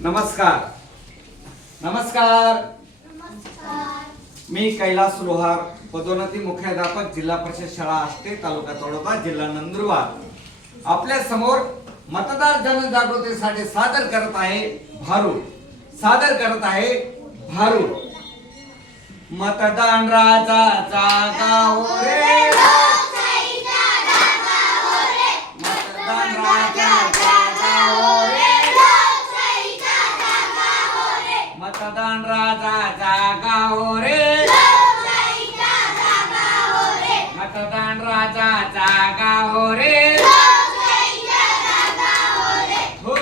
नमस्कार नमस्कार मी कैलास लोहार, पदोन्नती मुख्याध्यापक, जिल्हा परिषद शाळा आष्टे, तालुका तळोदा, जिल्हा नंदुरबार आपल्या समोर मतदार जनजागृतीसाठी सादर करत आहे भारूड. मतदान राजा जागा हो रे, मतदान राजा जागा हो रे, मतदान राजा जागा हो रे, मतदान राजा जागा हो रे. हो,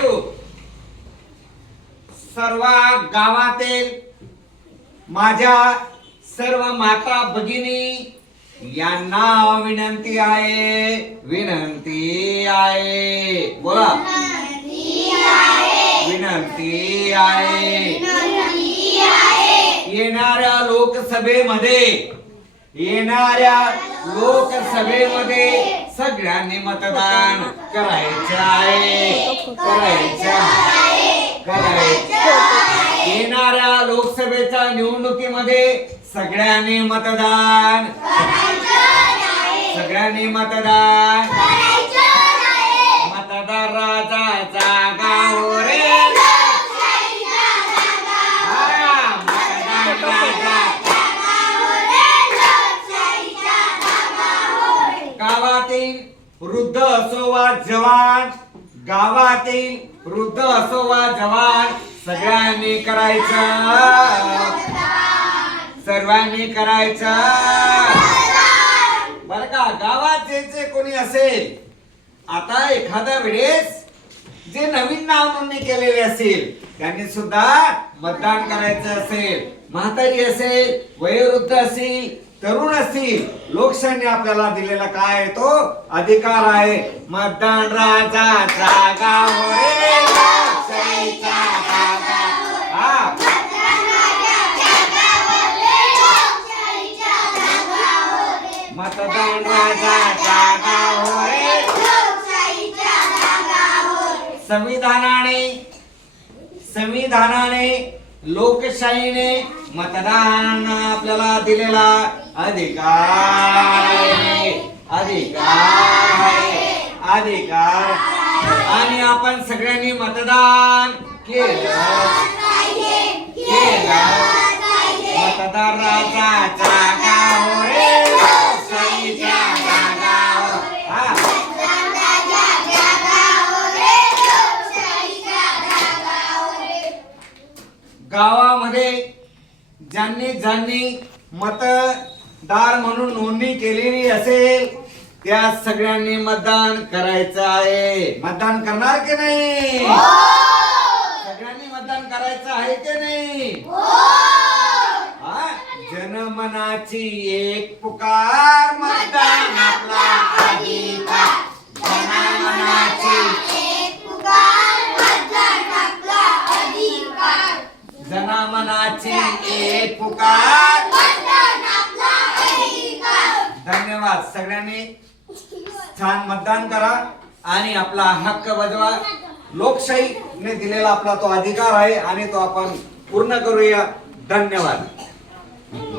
सर्व गावातील माझ्या सर्व माता भगिनी यांना विनंती आहे बोला, विनंती आहे. येणाऱ्या लोकसभेमध्ये सगळ्यांनी मतदान करायचे आहे. येणाऱ्या लोकसभेच्या निवडणुकीमध्ये सगळ्यांनी मतदान मतदार राजा जागा हो रे, मतदान राजा. गावातील वृद्ध असो वा जवान, सगळ्यांनी सर्वांनी करायचं बर का. गावात जे कोणी असेल, आता एखाद्या वेळेस जे नवीन नाव नोंदणी केलेले असेल त्यांनी सुद्धा मतदान करायचं असेल. म्हातारी असेल, वयोवृद्ध असेल, तरुण असतील, लोकशाहीने आपल्याला दिलेला काय आहे तो अधिकार आहे. मतदान राजा जागा हो रे, लोकशाहीचा जागा. मतदान राजा जागा हो रे. संविधानाने लोकशाहीने मतदान आपल्याला दिलेला अधिकार आणि आपण सगळ्यांनी मतदान केलं. मतदार राजा जागा हो रे, लोकशाहीच्या जागा हो. गावामध्ये ज्यांनी मतदार म्हणून नोंदणी केलेली असेल त्या सगळ्यांनी मतदान करायचं आहे. मतदान करणार की नाही? सगळ्यांनी मतदान करायचं आहे की नाही? जनमनाची एक पुकार, मतदान आपला अधिकार. जनमनाची एक पुकार. धन्यवाद. सगळ्यांनी छान मतदान करा आणि आपला हक्क बजवा. लोकशाहीने दिलेला आपला तो अधिकार आहे आणि तो आपण पूर्ण करूया. धन्यवाद.